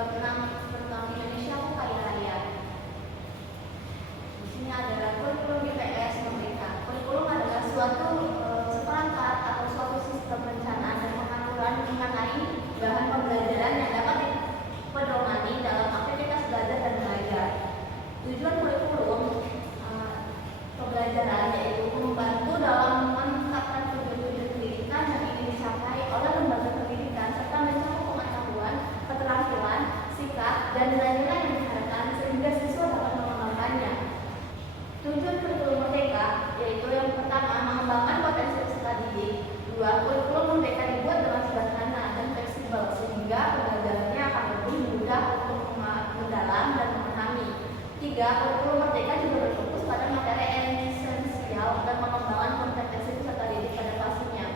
Bab 6 tentang Indonesia Aku Kaya Raya. Di sini adalah kurikulum IPS Merdeka. Kurikulum adalah suatu seperangkat atau suatu sistem rencana dan pengaturan mengenai bahan pembelajaran yang dapat dipedomani dalam aktivitas belajar dan mengajar. Tujuan kurikulum pembelajaran yaitu membantu dalam menetapkan tujuan-tujuan pendidikan yang ingin dicapai oleh lembaga pendidikan serta mencakup pengetahuan, keterampilan, sikap, dan nilai-nilai yang diharapkan sehingga siswa dapat mengembangkannya. Tujuan kurikulum merdeka yaitu yang pertama mengembangkan potensi peserta didik. Dua, kurikulum merdeka dibuat dengan sederhana dan fleksibel sehingga pembelajarannya akan lebih mudah untuk mendalam dan memahami. Tiga, kurikulum merdeka juga berfokus pada materi esensial dan pengembangan kompetensi peserta didik pada pastinya.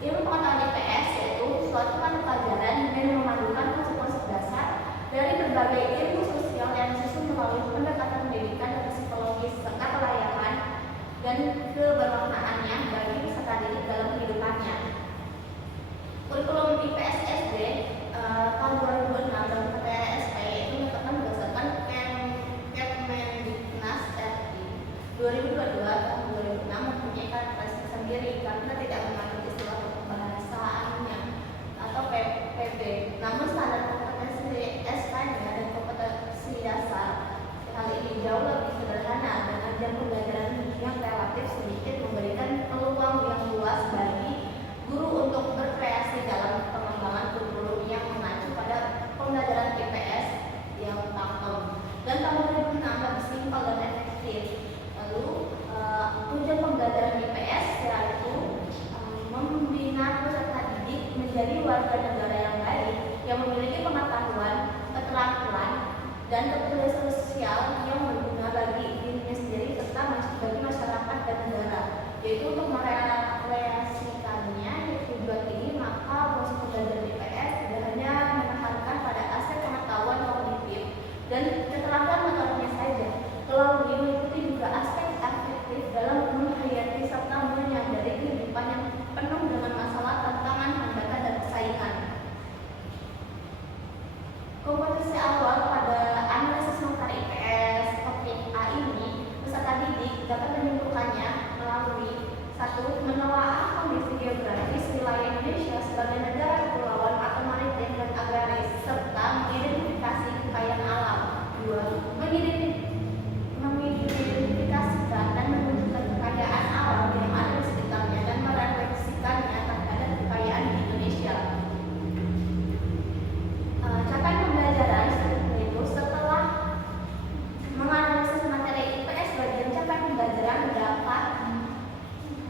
Ilmu pengetahuan IPS yaitu suatu mata pelajaran yang memadukan konsep-konsep dasar dari berbagai ilmu sosial yang disusun melalui pendekatan pendidikan dan psikologis serta kelayakan dan kebermaknaannya bagi peserta didik dalam kehidupannya. Kurikulum IPS SD tahun 2006 dalam PTSP itu ditetapkan berdasarkan Kemendiknas RI 2022 tahun 2006 mempunyai karakteristik sendiri karena tidak mengandung istilah pembahasannya atau PPB. Namun standar kompetensi SK-nya dan kompetensi dasar hal ini jauh lebih sederhana dan ajang pembelajaran yang relatif sedikit memberikan peluang yang luas bagi guru untuk berkreasi dalam pengembangan kurikulum yang mengacu pada pembelajaran IPS yang pakem dan tahun 2006 lebih simpel dan efektif. Lalu tujuan pembelajaran IPS yaitu membina peserta didik menjadi warga negara yang baik yang memiliki pengetahuan, keterampilan, dan kepedulian sosial yang berguna bagi dirinya sendiri serta bagi masyarakat dan negara, yaitu untuk merealisasikannya tujuan ini maka proses pembelajaran IPS tidak hanya menekankan pada aspek pengetahuan kognitif dan keterampilan motornya saja, tetapi meliputi juga aspek afektif dalam menghayati serta menyadari kehidupan yang penuh dengan masalah, tantangan, hambatan, dan persaingan. Kompetensi awal pada analisis materi IPS topik A ini, peserta didik dapat menyimpulkannya melalui 1. Menelaah kondisi geografis wilayah Indonesia sebagai negara kepulauan atau maritim dan agraris serta mengidentifikasi kekayaan alam. 2. Mengidentifikasikan dan menunjukkan kekayaan alam yang ada di sekitarnya dan merefleksikannya terhadap kekayaan di Indonesia. Capaian pembelajaran itu setelah menganalisis materi IPS bagian capaian pembelajaran dapat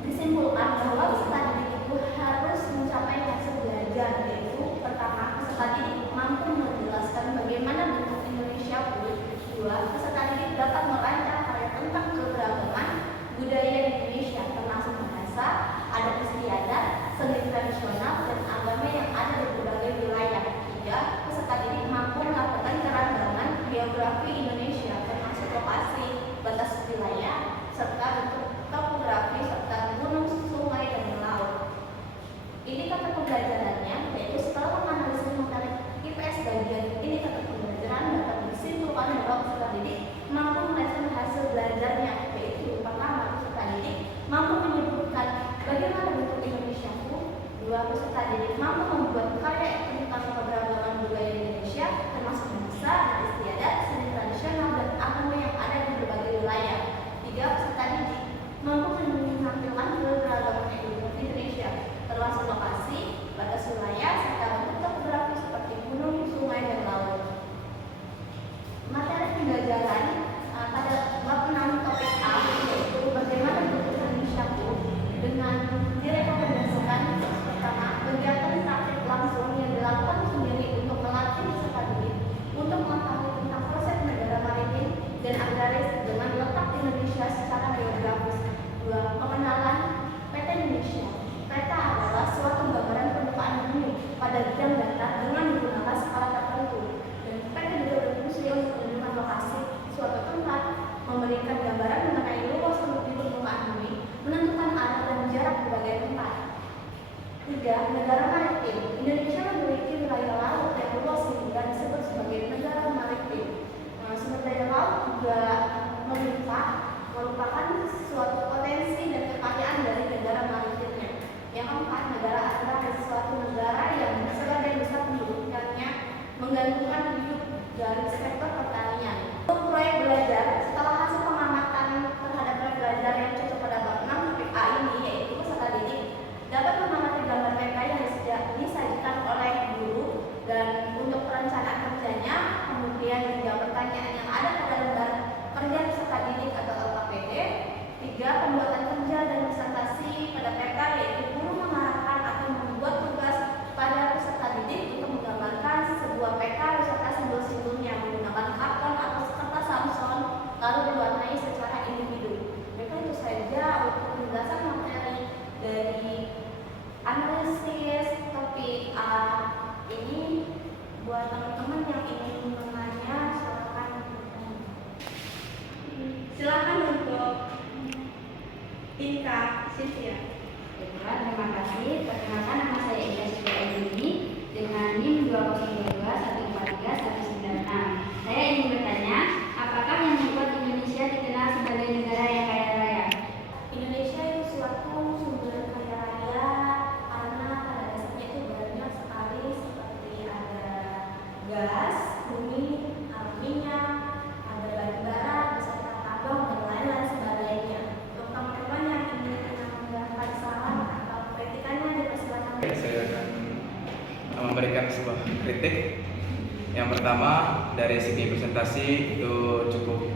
disimpulkan bahwa peserta didik itu harus mencapai hasil belajar, yaitu pertama, peserta didik mampu menjelaskan bagaimana bentuk Indonesia pun. 2. Peserta didik dapat merancang karya tentang keberagaman budaya di Indonesia termasuk bahasa, adat istiadat, seni tradisional, dan agama yang ada di berbagai wilayah. 3. Peserta didik mampu melakukan keragaman geografi Indonesia termasuk lokasi, batas wilayah, serta bentuk topografi serta gunung, sungai, dan laut. Indikator pembelajarannya yaitu setelah menganalisis materi IPS bagian indikator pembelajaran dapat disimpulkan bahwa peserta didik mampu merespon hasil belajarnya, yaitu pertama, peserta didik mampu menyebutkan bagaimana bentuk Indonesiaku. 2. Peserta didik mampu membuat karya tentang keberagaman budaya Indonesia termasuk bahasa, istiadat, seni tradisional, dan agama yang ada di berbagai wilayah. 3. Peserta didik mampu menampilkan keberagaman geografi Indonesia termasuk lokasi, batas wilayah, serta bentuk topografi seperti gunung, sungai, dan laut. Materi pembelajaran pada bab 6 topik A yaitu bagaimana bentuk Indonesia dengan direkomendasikan pertama kegiatan 2021143 Saya ingin bertanya, apakah yang membuat Indonesia dikenal sebagai negara yang kaya raya? Indonesia itu suatu sumber kaya raya karena pada dasarnya itu banyak sekali seperti ada gas, bumi, minyak, ada batu bara, beserta tambang dan lain-lain sebagainya. Untuk teman-teman yang ingin menambahkan saran atau kritikannya dipersilakan. Saya akan memberikan sebuah kritik. Yang pertama, dari segi presentasi itu cukup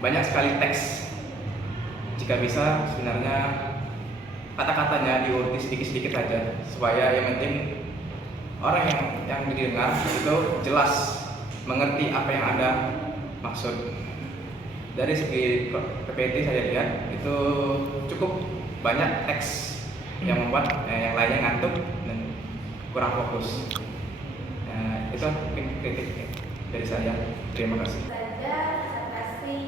banyak sekali teks. Jika bisa, sebenarnya kata-katanya diuruti sedikit-sedikit saja, supaya yang penting orang yang didengar itu jelas mengerti apa yang Anda maksud. Dari segi PPT saya lihat itu cukup banyak teks yang membuat yang lainnya ngantuk dan kurang fokus. Itu mungkin kritik dari saya. Terima kasih. Saja disertasi